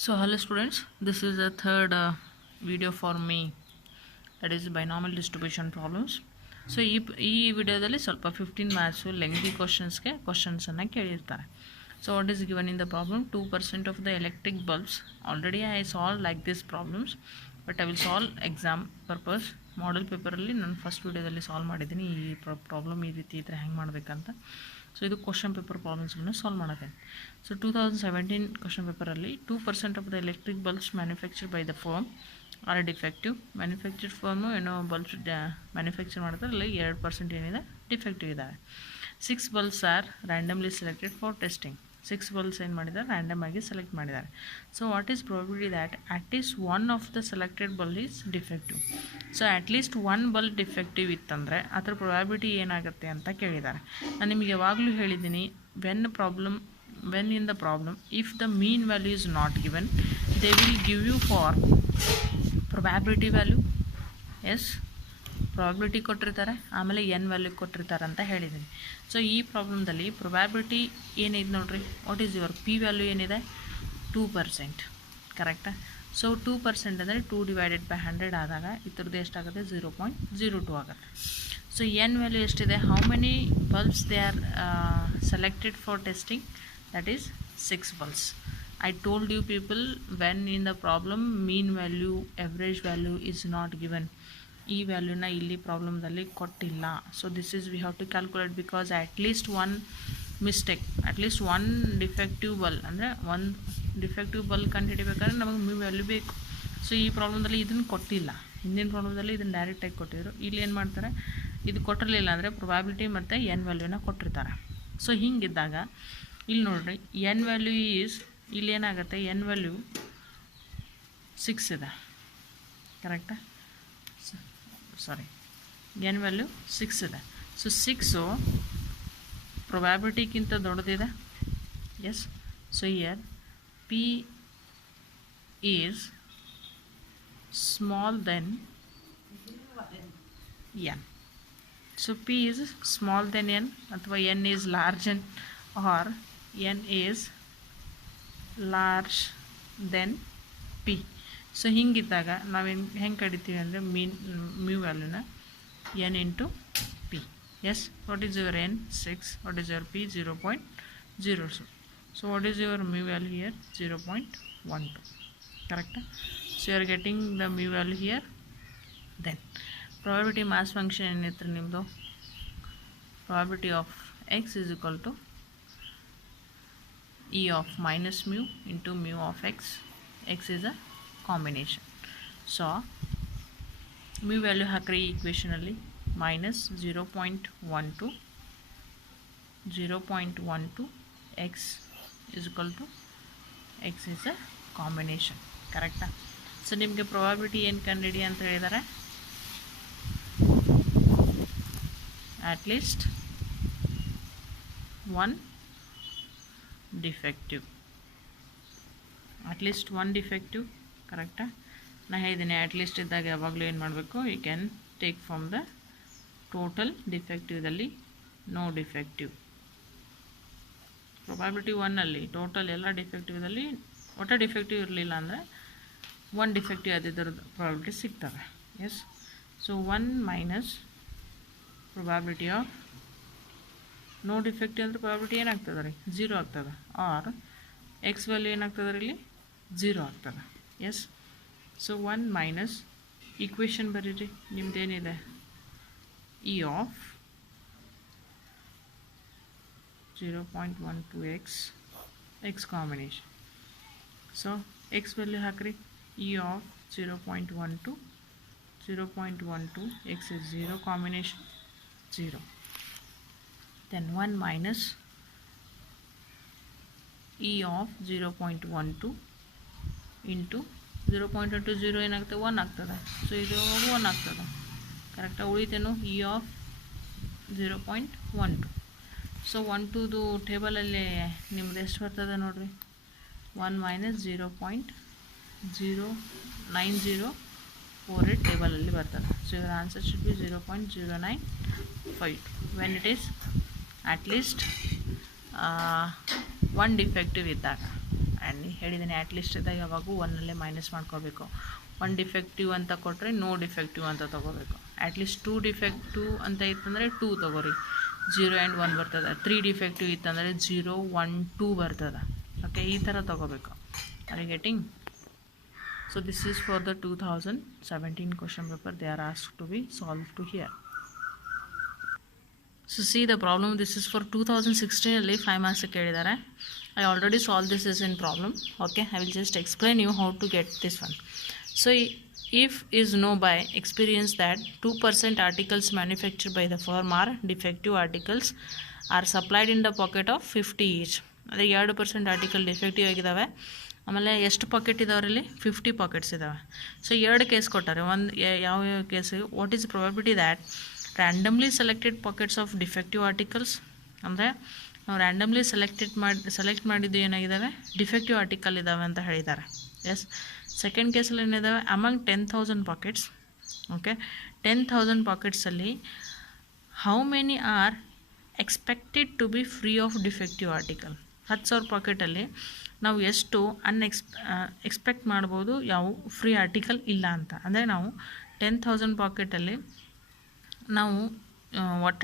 So hello students, this is the third video for me, that is binomial distribution problems. So ಈ ವಿಡಿಯೋದಲ್ಲಿ ಸ್ವಲ್ಪ 15 marks ಲೆಂಗ್ದಿ ಕ್ವಶನ್ಸನ್ನು ಕೇಳಿರ್ತಾರೆ. So what is given in the problem? 2% of the electric bulbs. Already I solved like these problems, but I will solve exam purpose. ಮಾಡಲ್ ಪೇಪರಲ್ಲಿ ನಾನು first ವಿಡಿಯೋದಲ್ಲಿ solve ಮಾಡಿದ್ದೀನಿ ಈ problem ಈ ರೀತಿ ಇದ್ದರೆ ಹೆಂಗೆ ಮಾಡಬೇಕಂತ. ಸೊ ಇದು ಕ್ವಶನ್ ಪೇಪರ್ ಪ್ರಾಬ್ಲಮ್ಸ್ಗಳನ್ನ ಸಾಲ್ವ್ ಮಾಡೋದೆ. ಸೊ 2017 ಕ್ವಶನ್ ಪೇಪರಲ್ಲಿ 2% of the electric bulbs manufactured by the firm are defective. Manufactured firm ಏನೋ ಬಲ್ಬ್ಸ್ ಮ್ಯಾನುಫ್ಯಾಕ್ಚರ್ ಮಾಡ್ತಾರೆ, ಅಲ್ಲಿ 2% ಏನಿದೆ ಡಿಫೆಕ್ಟಿವ್ ಇದ್ದಾವೆ. 6 bulbs are randomly selected for testing. 6 bulbs ಏನು ಮಾಡಿದ್ದಾರೆ, ರ್ಯಾಂಡಮ್ ಆಗಿ ಸೆಲೆಕ್ಟ್ ಮಾಡಿದ್ದಾರೆ. So what is probability that at least one of the selected bulb is defective. So at least one bulb defective ಇತ್ತಂದರೆ ಅದರ ಪ್ರೊಬ್ಯಾಬಿಲಿಟಿ ಏನಾಗುತ್ತೆ ಅಂತ ಕೇಳಿದ್ದಾರೆ. ನಾನು ನಿಮಗೆ ಯಾವಾಗಲೂ ಹೇಳಿದ್ದೀನಿ, when in the problem if the mean value is not given they will give you for probability value. Yes, probability ಕೊಟ್ಟಿರ್ತಾರೆ, ಆಮೇಲೆ ಎನ್ ವ್ಯಾಲ್ಯೂ ಕೊಟ್ಟಿರ್ತಾರೆ ಅಂತ ಹೇಳಿದ್ದೀನಿ. ಸೊ ಈ ಪ್ರಾಬ್ಲಮ್ದಲ್ಲಿ ಪ್ರೊಬ್ಯಾಬಿಲಿಟಿ ಏನಿದೆ ನೋಡಿರಿ, what is your P value ಏನಿದೆ 2%, ಕರೆಕ್ಟಾ? ಸೊ 2% ಅಂದರೆ 2/100 ಆದಾಗ ಇದ್ರದ್ದು ಎಷ್ಟಾಗುತ್ತೆ, 0.02 ಆಗುತ್ತೆ. ಸೊ ಎನ್ ವ್ಯಾಲ್ಯೂ ಎಷ್ಟಿದೆ, how many bulbs they are selected for testing, that is 6 bulbs. I told you people, when in the problem mean value, average value is not given. ಈ ವ್ಯಾಲ್ಯೂನ ಇಲ್ಲಿ ಪ್ರಾಬ್ಲಮ್ದಲ್ಲಿ ಕೊಟ್ಟಿಲ್ಲ. So this is we have to calculate, because at least one mistake, at least one defective bulb ಅಂದರೆ ಒಂದು defective ಬಲ್ ಕಂಡು ಹಿಡಿಬೇಕಾದ್ರೆ ನಮಗೆ mu value ಬೇಕು. ಸೊ ಈ ಪ್ರಾಬ್ಲಮ್ದಲ್ಲಿ ಇದನ್ನು ಕೊಟ್ಟಿಲ್ಲ, ಹಿಂದಿನ ಪ್ರಾಬ್ಲಮ್ದಲ್ಲಿ ಇದನ್ನು ಡೈರೆಕ್ಟಾಗಿ ಕೊಟ್ಟಿದ್ರು. ಇಲ್ಲಿ ಏನು ಮಾಡ್ತಾರೆ, ಇದು ಕೊಟ್ಟಿರಲಿಲ್ಲ ಅಂದರೆ ಪ್ರೊಬ್ಯಾಬಿಲಿಟಿ ಮತ್ತು ಎನ್ ವ್ಯಾಲ್ಯೂನ ಕೊಟ್ಟಿರ್ತಾರೆ. ಸೊ ಹಿಂಗಿದ್ದಾಗ ಇಲ್ಲಿ ನೋಡಿರಿ, ಎನ್ ವ್ಯಾಲ್ಯೂ ಈಸ್, ಇಲ್ಲಿ ಏನಾಗುತ್ತೆ, ಎನ್ ವ್ಯಾಲ್ಯೂ 6 ಇದೆ, ಕರೆಕ್ಟಾ? ಎನ್ ವ್ಯಾಲ್ಯೂ 6 ಇದೆ. ಸೊ 6 ಪ್ರೊಬ್ಯಾಬಿಲಿಟಿಗಿಂತ ದೊಡ್ಡದಿದೆ. Yes, so here P is small than N. So P is small than N, ಅಥವಾ N is large N, or N is large than P. So ಹಿಂಗಿದ್ದಾಗ ನಾವೇನು ಹೆಂಗೆ ಕಡಿತೀವಿ ಅಂದರೆ ಮ್ಯೂ ವ್ಯಾಲ್ಯೂನ N into P. Yes, what is your N 6, what is your P 0.02. So what is your mu value here 0.12, ಕರೆಕ್ಟಾ? So you are getting the mu value here. Then probability mass function ಏನಿತ್ತು ನಿಮ್ಮದು, probability of X is equal to E of minus mu into mu of x. X is a combination. So mu value ಹಾಕ್ರಿ equation ಅಲ್ಲಿ, minus 0.12 x is equal to x is a combination, ಕರೆಕ್ಟಾ? So ನಿಮಗೆ probability ಏನು ಕಂಡುಹಿಡಿ ಅಂತ ಹೇಳಿದ್ದಾರೆ, at least one defective, at least one defective, ಕರೆಕ್ಟಾ? ನಾ ಹೇಳಿದ್ದೀನಿ ಅಟ್ಲೀಸ್ಟ್ ಇದ್ದಾಗ ಯಾವಾಗಲೂ ಏನು ಮಾಡಬೇಕು, you can take from the total ಡಿಫೆಕ್ಟಿವ್ದಲ್ಲಿ ನೋ ಡಿಫೆಕ್ಟಿವ್. ಪ್ರೊಬ್ಯಾಬಿಲಿಟಿ 1ಅಲ್ಲಿ ಟೋಟಲ್ ಎಲ್ಲ ಡಿಫೆಕ್ಟಿವ್ದಲ್ಲಿ ಒಟ್ಟು ಡಿಫೆಕ್ಟಿವ್ ಇರಲಿಲ್ಲ ಅಂದರೆ 1 ಡಿಫೆಕ್ಟಿವ್ ಅದಿದ್ರ ಪ್ರಾಬಬಿಲಿಟಿ ಸಿಗ್ತವೆ. Yes, so 1 minus probability of no defective ಅಂದರೆ ಪ್ರಾಬಬಿಲಿಟಿ ಏನಾಗ್ತದೆ ರೀ, 0 ಆಗ್ತದೆ. ಆರ್ ಎಕ್ಸ್ ವ್ಯಾಲ್ಯೂ ಏನಾಗ್ತದೆ ರೀ, ಇಲ್ಲಿ 0 ಆಗ್ತದೆ. ಎಸ್, ಸೊ 1 ಮೈನಸ್ ಈಕ್ವೇಷನ್ ಬರೀರಿ, ನಿಮ್ದೇನಿದೆ, E of 0.12 X combination. So X value ಹಾಕ್ರಿ, E of 0.12 X is 0 combination 0. Then 1 minus e of 0.12 into 0.12 0 ಏನಾಗುತ್ತೆ, 1 ಆಗ್ತದೆ. ಸೊ ಇದು 1 ಆಗ್ತದೆ, ಕರೆಕ್ಟಾಗಿ ಉಳಿತೇನು, e ಆಫ್ 0.12. ಸೊ 12ದು ಟೇಬಲಲ್ಲಿ ನಿಮ್ದು ಎಷ್ಟು ಬರ್ತದೆ ನೋಡಿರಿ, 1 ಮೈನಸ್ 0.0904 ಟೇಬಲಲ್ಲಿ ಬರ್ತದೆ. ಸೊ ಇವರ answer should be 0.0952 when it is at least one defective ಇದ್ದಾಗ. and ಹೇಳಿದ್ದೀನಿ ಅಟ್ಲೀಸ್ಟ್ ಇದ್ದಾಗ ಯಾವಾಗೂ ಒನ್ನಲ್ಲೇ ಮೈನಸ್ ಮಾಡ್ಕೋಬೇಕು. 1 ಡಿಫೆಕ್ಟಿವ್ ಅಂತ ಕೊಟ್ಟರೆ ನೋ ಡಿಫೆಕ್ಟಿವ್ ಅಂತ ತೊಗೋಬೇಕು. ಅಟ್ಲೀಸ್ಟ್ 2 ಡಿಫೆಕ್ಟಿವ್ ಅಂತ ಇತ್ತಂದರೆ 2 ತೊಗೋರಿ, 0 ಆ್ಯಂಡ್ 1 ಬರ್ತದೆ. 3 ಡಿಫೆಕ್ಟಿವ್ ಇತ್ತಂದರೆ 0 1 2 ಬರ್ತದೆ. ಓಕೆ, ಈ ಥರ ತೊಗೋಬೇಕು. Are you getting? So this is for the 2017 question paper. They are asked to be solved to here. So see the problem. This is for 2016 ಅಲ್ಲಿ 5 marks ಕೇಳಿದ್ದಾರೆ. I already solved this as in problem. Okay, I will just explain you how to get this one. So if is know by experience that 2% articles manufactured by the firm are defective articles are supplied in the pocket of 50 each. ಅದೇ 2% article defective ಆಗಿದ್ದಾವೆ. ಆಮೇಲೆ ಎಷ್ಟು pocket ಇದಾವ್ರಲ್ಲಿ? 50 pockets ಇದ್ದಾವೆ. So 2 case ಕೊಟ್ಟಾರೆ. ಒಂದು ಯಾವ case? What is probability that randomly selected pockets of defective articles, ಅಂದರೆ ನಾವು ರ್ಯಾಂಡಮ್ಲಿ ಸೆಲೆಕ್ಟ್ ಮಾಡಿದ್ದು ಏನಾಗಿದ್ದಾವೆ? ಡಿಫೆಕ್ಟಿವ್ ಆರ್ಟಿಕಲ್ ಇದ್ದಾವೆ ಅಂತ ಹೇಳಿದ್ದಾರೆ. ಎಸ್. ಸೆಕೆಂಡ್ ಕೇಸಲ್ಲಿ ಏನಿದ್ದಾವೆ? Among 10,000 pockets. ಓಕೆ, 10,000 ಪಾಕೆಟ್ಸಲ್ಲಿ how many are expected to be free of defective article? 10,000 ಪಾಕೆಟಲ್ಲಿ ನಾವು ಎಷ್ಟು ಎಕ್ಸ್ಪೆಕ್ಟ್ ಮಾಡ್ಬೋದು ಯಾವ ಫ್ರೀ ಆರ್ಟಿಕಲ್ ಇಲ್ಲ ಅಂತ. ಅಂದರೆ ನಾವು 10,000 ಪಾಕೆಟಲ್ಲಿ ನಾವು ಒಟ್ಟ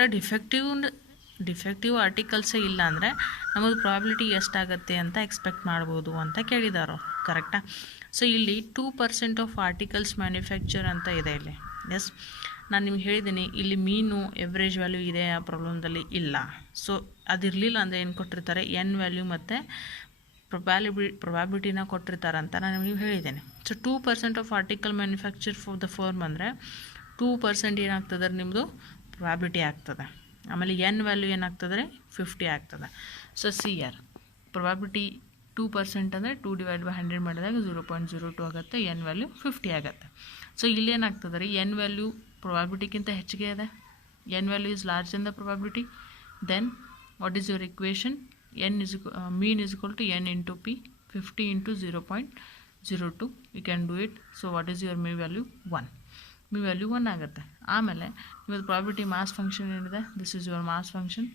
ಡಿಫೆಕ್ಟಿವ್ ಆರ್ಟಿಕಲ್ಸೇ ಇಲ್ಲ ಅಂದರೆ ನಮ್ಮದು ಪ್ರಾಬಿಲಿಟಿ ಎಷ್ಟಾಗುತ್ತೆ ಅಂತ ಎಕ್ಸ್ಪೆಕ್ಟ್ ಮಾಡ್ಬೋದು ಅಂತ ಕೇಳಿದಾರೋ. ಕರೆಕ್ಟಾ? ಸೊ ಇಲ್ಲಿ 2% ಆಫ್ ಆರ್ಟಿಕಲ್ಸ್ ಮ್ಯಾನುಫ್ಯಾಕ್ಚರ್ ಅಂತ ಇದೆ ಇಲ್ಲಿ. ಎಸ್, ನಾನು ನಿಮ್ಗೆ ಹೇಳಿದ್ದೀನಿ ಇಲ್ಲಿ ಮೀನು ಎವ್ರೇಜ್ ವ್ಯಾಲ್ಯೂ ಇದೆ ಆ ಪ್ರಾಬ್ಲಮ್ದಲ್ಲಿ ಇಲ್ಲ. ಸೊ ಅದಿರಲಿಲ್ಲ ಅಂದರೆ ಏನು ಕೊಟ್ಟಿರ್ತಾರೆ? ಎನ್ ವ್ಯಾಲ್ಯೂ ಮತ್ತು ಪ್ರೊಬ್ಯಾಬಿಲಿಟಿನ ಕೊಟ್ಟಿರ್ತಾರೆ ಅಂತ ನಾನು ನಿಮಗೆ ಹೇಳಿದ್ದೇನೆ. So 2% of article manufacture for the firm ಅಂದರೆ 2% ಏನಾಗ್ತದೆ? ನಿಮ್ಮದು ಪ್ರೊಬ್ಯಾಬಿಲಿಟಿ ಆಗ್ತದೆ. ಆಮೇಲೆ ಎನ್ ವ್ಯಾಲ್ಯೂ ಏನಾಗ್ತದೆ? 50 ಆಗ್ತದೆ. ಸೊ ಸಿ ಆರ್ ಪ್ರೊಬ್ಯಾಬಿಲಿಟಿ 2% ಅಂದರೆ 2/100 ಮಾಡಿದಾಗ 0.02 ಆಗುತ್ತೆ. ಎನ್ ವ್ಯಾಲ್ಯೂ 50 ಆಗುತ್ತೆ. ಸೊ ಇಲ್ಲೇನಾಗ್ತದೆ ರೀ? ಎನ್ ವ್ಯಾಲ್ಯೂ ಪ್ರೊಬ್ಯಾಬಿಲಿಟಿಗಿಂತ ಹೆಚ್ಚಿಗೆ ಇದೆ. N value is large then the probability. Then what is your equation? mean is equal to n into p. 50 into 0.02. You can do it. So what is your mu value? 1. mu value 1 ಆಗುತ್ತೆ. ಆಮೇಲೆ ನಿಮ್ಮದು probability mass function ಏನಿದೆ? This is your mass function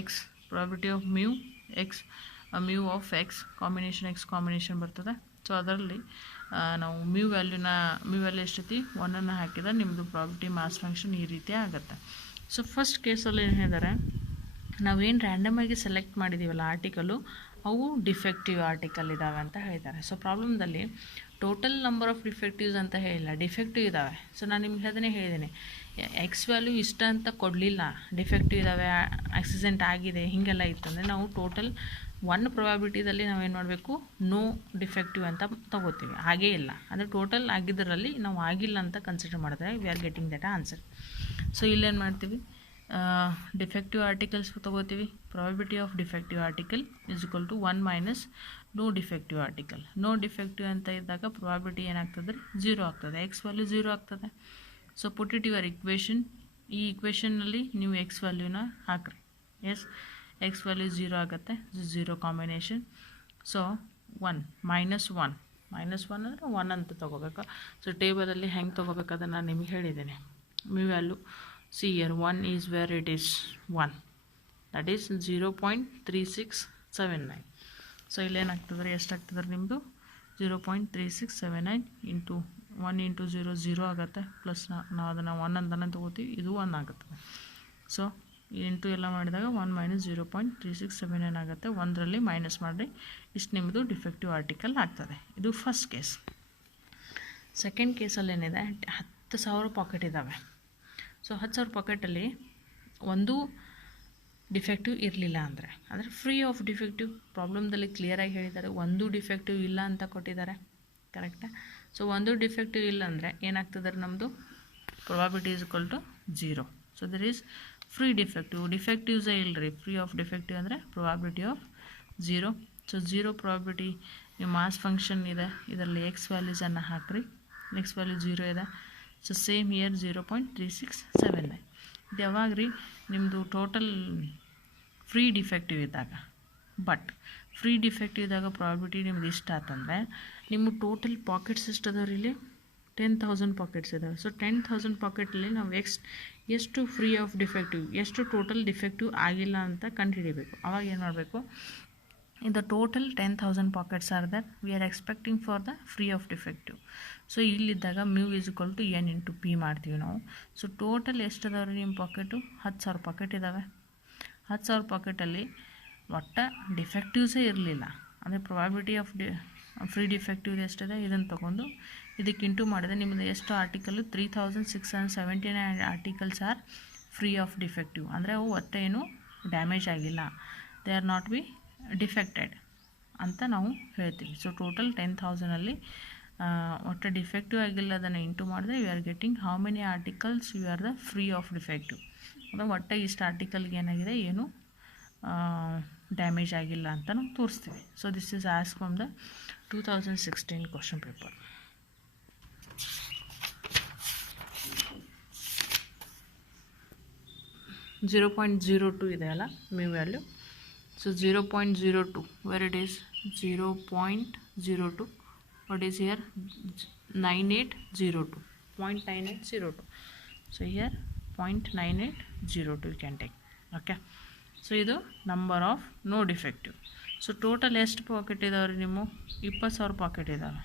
X. Probability of mu X, mu of X combination ಬರ್ತದೆ. So ಅದರಲ್ಲಿ ನಾವು mu value ಎಷ್ಟೈತಿ? 1 ಹಾಕಿದರೆ ನಿಮ್ಮದು ಪ್ರಾಬಿಲಿಟಿ ಮಾಸ್ ಫಂಕ್ಷನ್ ಈ ರೀತಿ ಆಗುತ್ತೆ. ಸೊ ಫಸ್ಟ್ ಕೇಸಲ್ಲಿ ಏನು ಹೇಳಿದ್ದಾರೆ? ನಾವೇನು ರ್ಯಾಂಡಮಾಗಿ ಸೆಲೆಕ್ಟ್ ಮಾಡಿದ್ದೀವಲ್ಲ ಆರ್ಟಿಕಲು, ಅವು ಡಿಫೆಕ್ಟಿವ್ ಆರ್ಟಿಕಲ್ ಇದ್ದಾವೆ ಅಂತ ಹೇಳಿದ್ದಾರೆ. ಸೊ ಪ್ರಾಬ್ಲಮ್ದಲ್ಲಿ ಟೋಟಲ್ ನಂಬರ್ ಆಫ್ ಡಿಫೆಕ್ಟಿವ್ಸ್ ಅಂತ ಹೇಳಿಲ್ಲ, ಡಿಫೆಕ್ಟಿವ್ ಇದ್ದಾವೆ. ಸೊ ನಾನು ನಿಮ್ಗೆ ಅದನ್ನೇ ಹೇಳಿದ್ದೀನಿ, ಎಕ್ಸ್ ವ್ಯಾಲ್ಯೂ ಇಷ್ಟ ಅಂತ ಕೊಡಲಿಲ್ಲ, ಡಿಫೆಕ್ಟಿವ್ ಇದ್ದಾವೆ, ಆಕ್ಸಿಡೆಂಟ್ ಆಗಿದೆ, ಹೀಗೆಲ್ಲ ಇತ್ತು ಅಂದರೆ ನಾವು ಟೋಟಲ್ 1 ಪ್ರೊಬ್ಯಾಬಿಲಿಟಿದಲ್ಲಿ ನಾವೇನು ಮಾಡಬೇಕು? ನೋ ಡಿಫೆಕ್ಟಿವ್ ಅಂತ ತೊಗೋತೀವಿ. ಹಾಗೇ ಇಲ್ಲ ಅಂದರೆ ಟೋಟಲ್ ಆಗಿದ್ದರಲ್ಲಿ ನಾವು ಆಗಿಲ್ಲ ಅಂತ ಕನ್ಸಿಡರ್ ಮಾಡಿದ್ರೆ we are getting that answer. So ಇಲ್ಲೇನು ಮಾಡ್ತೀವಿ? ಡಿಫೆಕ್ಟಿವ್ ಆರ್ಟಿಕಲ್ಸ್ ತೊಗೋತೀವಿ. Probability of defective article is equal to 1 minus no defective article. No defective ಅಂತ ಇದ್ದಾಗ ಪ್ರಾಬಿಲಿಟಿ ಏನಾಗ್ತದೆ? 0 ಆಗ್ತದೆ. ಎಕ್ಸ್ ವ್ಯಾಲ್ಯೂ 0 ಆಗ್ತದೆ. So put it your equation. ಈ ಇಕ್ವೇಷನ್ನಲ್ಲಿ ನೀವು ಎಕ್ಸ್ ವ್ಯಾಲ್ಯೂನ ಹಾಕ್ರಿ. ಎಸ್, ಎಕ್ಸ್ ವ್ಯಾಲ್ಯೂ 0 ಆಗುತ್ತೆ. 0 ಕಾಂಬಿನೇಷನ್. ಸೊ 1 ಮೈನಸ್ 1 ಅಂದರೆ 1 ಅಂತ ತೊಗೋಬೇಕು. ಸೊ ಟೇಬಲಲ್ಲಿ ಹೆಂಗೆ ತೊಗೋಬೇಕು ಅದನ್ನು ನಾನು ನಿಮಗೆ ಹೇಳಿದ್ದೇನೆ. Mu value see here 1 is where it is 1, that is 0.3679. So ಇಲ್ಲೇನಾಗ್ತದೆ? ಎಷ್ಟಾಗ್ತದೆ ನಿಮ್ಮದು? 0.3679 ಇಂಟು 1 ಇಂಟು 0 ಆಗುತ್ತೆ. ಪ್ಲಸ್ ನಾವು ಅದನ್ನು 1 ಅಂತಲೇ ತೊಗೋತೀವಿ, ಇದು 1 ಆಗುತ್ತೆ. ಸೊ ಇಂಟು ಎಲ್ಲ ಮಾಡಿದಾಗ 1 ಮೈನಸ್ 0.3679 ಆಗುತ್ತೆ. 1ರಲ್ಲಿ ಮೈನಸ್ ಮಾಡಿರಿ, ಇಷ್ಟು ನಿಮ್ಮದು ಡಿಫೆಕ್ಟಿವ್ ಆರ್ಟಿಕಲ್ ಆಗ್ತದೆ. ಇದು ಫಸ್ಟ್ ಕೇಸ್. ಸೆಕೆಂಡ್ ಕೇಸಲ್ಲಿ ಏನಿದೆ? 10,000 ಪಾಕೆಟ್ ಇದ್ದಾವೆ. ಸೊ 10,000 ಪಾಕೆಟಲ್ಲಿ ಒಂದು ಡಿಫೆಕ್ಟಿವ್ ಇರಲಿಲ್ಲ ಅಂದರೆ ಫ್ರೀ ಆಫ್ ಡಿಫೆಕ್ಟಿವ್ ಪ್ರಾಬ್ಲಮ್ದಲ್ಲಿ ಕ್ಲಿಯರಾಗಿ ಹೇಳಿದ್ದಾರೆ. ಒಂದು ಡಿಫೆಕ್ಟಿವ್ ಇಲ್ಲ ಅಂತ ಕೊಟ್ಟಿದ್ದಾರೆ. ಕರೆಕ್ಟಾ? ಸೊ ಒಂದು ಡಿಫೆಕ್ಟಿವ್ ಇಲ್ಲ ಅಂದರೆ ಏನಾಗ್ತದೆ? ನಮ್ಮದು probability is equal to 0. So there is free ಡಿಫೆಕ್ಟಿವ್ಸೇ ಇಲ್ಲರಿ. ಫ್ರೀ ಆಫ್ ಡಿಫೆಕ್ಟಿವ್ ಅಂದರೆ ಪ್ರೊಬಬಿಲಿಟಿ ಆಫ್ 0. ಸೊ 0 ಪ್ರೊಬಬಿಲಿಟಿ ನಿಮ್ಮ ಮಾಸ್ ಫಂಕ್ಷನ್ ಇದೆ, ಇದರಲ್ಲಿ ಎಕ್ಸ್ ವ್ಯಾಲ್ಯೂಸನ್ನು ಹಾಕಿರಿ. ಎಕ್ಸ್ ವ್ಯಾಲ್ಯೂ 0 ಇದೆ. So same here 0.3679. ಇದು ಯಾವಾಗ ರೀ? ನಿಮ್ಮದು ಟೋಟಲ್ ಫ್ರೀ ಡಿಫೆಕ್ಟಿವ್ ಇದ್ದಾಗ. ಬಟ್ ಫ್ರೀ ಡಿಫೆಕ್ಟಿವ್ ಇದ್ದಾಗ ಪ್ರಾಬಿಲಿಟಿ ನಿಮ್ದು ಇಷ್ಟ ಆತಂದರೆ ನಿಮ್ಮ ಟೋಟಲ್ ಪಾಕೆಟ್ಸ್ ಎಷ್ಟು ಅದಾವ್ರಿ? ಇಲ್ಲಿ 10,000 ಪಾಕೆಟ್ಸ್ ಇದಾವೆ. ಸೊ 10,000 ಪಾಕೆಟಲ್ಲಿ ನಾವು ಎಷ್ಟು ಫ್ರೀ ಆಫ್ ಡಿಫೆಕ್ಟಿವ್, ಎಷ್ಟು ಟೋಟಲ್ ಡಿಫೆಕ್ಟಿವ್ ಆಗಿಲ್ಲ ಅಂತ ಕಂಡುಹಿಡಿಬೇಕು. ಅವಾಗ ಏನು ಮಾಡಬೇಕು? in the total 10,000 pockets are there, we are expecting for the free of defective. So ಇಲ್ಲಿದ್ದಾಗ mu is equal to n into p ಮಾಡ್ತೀವಿ ನಾವು. ಸೊ ಟೋಟಲ್ ಎಷ್ಟು ಅದಾವ್ರಿ ನಿಮ್ಮ ಪಾಕೆಟು? 10,000 ಪಾಕೆಟ್ ಇದ್ದಾವೆ. 10,000 ಪಾಕೆಟಲ್ಲಿ ಒಟ್ಟ ಡಿಫೆಕ್ಟಿವ್ಸೇ ಇರಲಿಲ್ಲ, ಅಂದರೆ ಪ್ರೊಬಾಬಿಲಿಟಿ ಆಫ್ ಫ್ರೀ ಡಿಫೆಕ್ಟಿವ್ ಎಷ್ಟಿದೆ ಇದನ್ನು ತೊಗೊಂಡು ಇದಕ್ಕೆ ಇಂಟು ಮಾಡಿದ್ರೆ ನಿಮ್ಮದು ಎಷ್ಟು article 3679 articles R free of defective, ಅಂದರೆ ಅವು ಒಟ್ಟು ಏನು ಡ್ಯಾಮೇಜ್ ಆಗಿಲ್ಲ, they are not be defected ಅಂತ ನಾವು ಹೇಳ್ತೀವಿ. ಸೊ ಟೋಟಲ್ 10,000ಅಲ್ಲಿ ಒಟ್ಟು ಡಿಫೆಕ್ಟಿವ್ ಆಗಿಲ್ಲ, ಅದನ್ನು ಇಂಟು ಮಾಡಿದ್ರೆ you are getting how many articles you are the free of defective, ಅಂದರೆ ಒಟ್ಟು ಇಷ್ಟು ಆರ್ಟಿಕಲ್ಗೆ ಏನಾಗಿದೆ ಏನು ಡ್ಯಾಮೇಜ್ ಆಗಿಲ್ಲ ಅಂತ ನಾವು ತೋರಿಸ್ತೀವಿ. So this is as from the 2016 question paper. .02 ಇದೆ ಅಲ್ಲ mu value. So 0.02, where it is 0.02, what is here 9802, 0.9802. So here 0.9802 you can take. Okay, so ಇದು number of no defective. So total ಎಷ್ಟು pocket ಇದಾವೆ ನಿಮ್ಮ? 20,000 packet ಇದ್ದಾವೆ.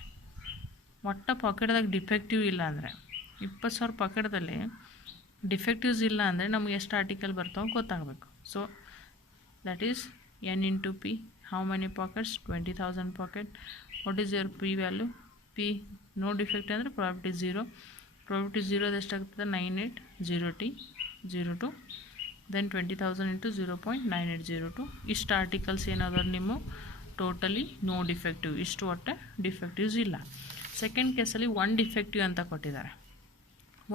ಒಟ್ಟ ಪಾಕೆಟ್ದಾಗ defective ಇಲ್ಲ ಅಂದರೆ 20,000 ಪಾಕೆಟ್ದಲ್ಲಿ ಡಿಫೆಕ್ಟಿವ್ಸ್ ಇಲ್ಲ ಅಂದರೆ ನಮ್ಗೆ ಎಷ್ಟು ಆರ್ಟಿಕಲ್ ಬರ್ತಾವೆ ಗೊತ್ತಾಗಬೇಕು. So that is n into p. How many pockets? 20,000 pocket. What is your p value? p no defect ಅಂದರೆ probability 0. probability 0 ಎಷ್ಟಾಗ್ತದೆ? 9802. then 20,000 into 0.9802. ಇಷ್ಟು ಆರ್ಟಿಕಲ್ಸ್ ಏನಾದ್ರು ನಿಮ್ಮ ಟೋಟಲಿ ನೋ ಡಿಫೆಕ್ಟಿವ್, ಇಷ್ಟು ಒಟ್ಟು ಡಿಫೆಕ್ಟಿವ್ಸ್ ಇಲ್ಲ. ಸೆಕೆಂಡ್ ಕೇಸಲ್ಲಿ 1 ಡಿಫೆಕ್ಟಿವ್ ಅಂತ ಕೊಟ್ಟಿದ್ದಾರೆ.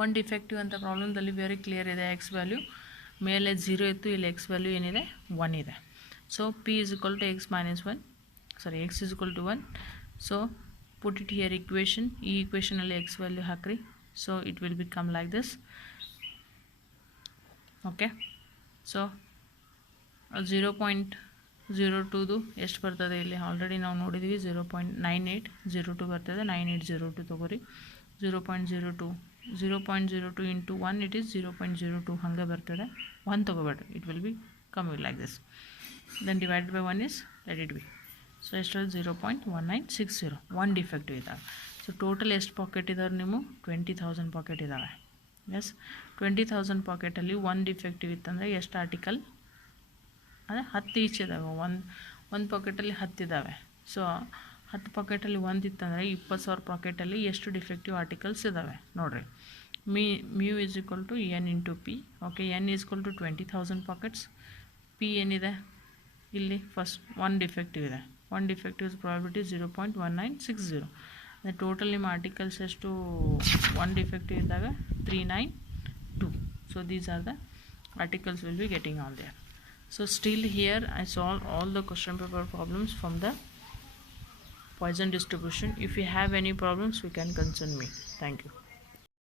1 ಡಿಫೆಕ್ಟಿವ್ ಅಂತ ಪ್ರಾಬ್ಲಮ್ದಲ್ಲಿ ವೆರಿ ಕ್ಲಿಯರ್ ಇದೆ. ಎಕ್ಸ್ ವ್ಯಾಲ್ಯೂ ಮೇಲೆ 0 ಇತ್ತು, ಇಲ್ಲಿ ಎಕ್ಸ್ ವ್ಯಾಲ್ಯೂ ಏನಿದೆ 1 ಇದೆ. So p is equal to x minus 1, sorry x is equal to 1. So put it here equation, ಈ equationನಲ್ಲಿ x ವ್ಯಾಲ್ಯೂ ಹಾಕ್ರಿ. So it will become like this. Okay, so 0.02ದು ಎಷ್ಟು ಬರ್ತದೆ ಇಲ್ಲಿ ಆಲ್ರೆಡಿ ನಾವು ನೋಡಿದ್ವಿ, 0.9802 ಬರ್ತದೆ. 9802 ತೊಗೋರಿ. 0.02 ಇಂಟು 1 ಇಟ್ ಈಸ್ 0.02 ಹಾಗೆ ಬರ್ತದೆ. 1 ತೊಗೋಬೇಡ್ರಿ, ಇಟ್ ವಿಲ್ ಬಿ ಕಮ್ಮಿ like this. Then divided by 1 is let it be. So ಎಷ್ಟು 0.1960, 1 ಡಿಫೆಕ್ಟಿವ್ ಇದ್ದಾವೆ. ಸೊ ಟೋಟಲ್ ಎಷ್ಟು ಪಾಕೆಟ್ ಇದಾವೆ ನಿಮ್ಮ? 20,000 ಪಾಕೆಟ್ ಇದ್ದಾವೆ. ಎಸ್, 20,000 ಪಾಕೆಟಲ್ಲಿ 1 ಡಿಫೆಕ್ಟಿವ್ ಇತ್ತಂದರೆ ಎಷ್ಟು ಆರ್ಟಿಕಲ್? ಅಂದರೆ 10 ಈಚ್ ಇದ್ದಾವೆ. ಒಂದು ಪಾಕೆಟಲ್ಲಿ 10 ಇದ್ದಾವೆ. ಸೊ 10 ಪಾಕೆಟಲ್ಲಿ 1 ಇತ್ತಂದರೆ 20,000 ಪಾಕೆಟಲ್ಲಿ ಎಷ್ಟು ಡಿಫೆಕ್ಟಿವ್ ಆರ್ಟಿಕಲ್ಸ್ ಇದ್ದಾವೆ ನೋಡಿರಿ. Mu is equal to n into P. Okay, n is equal to 20,000 pockets. P ಏನಿದೆ ಇಲ್ಲಿ? ಫಸ್ಟ್ 1 ಡಿಫೆಕ್ಟಿವ್ ಇದೆ. 1 ಡಿಫೆಕ್ಟಿವ್ ಪ್ರಾಬಿಲಿಟಿ 0.1960. ಅಂದರೆ ಟೋಟಲ್ ನಿಮ್ಮ ಆರ್ಟಿಕಲ್ಸ್ ಎಷ್ಟು 1 ಡಿಫೆಕ್ಟಿವ್ ಇದ್ದಾಗ 392. So these are the articles will be getting all there. So still here I solve all the question paper problems from the Poisson distribution. If you have any problems, you can concern me. Thank you.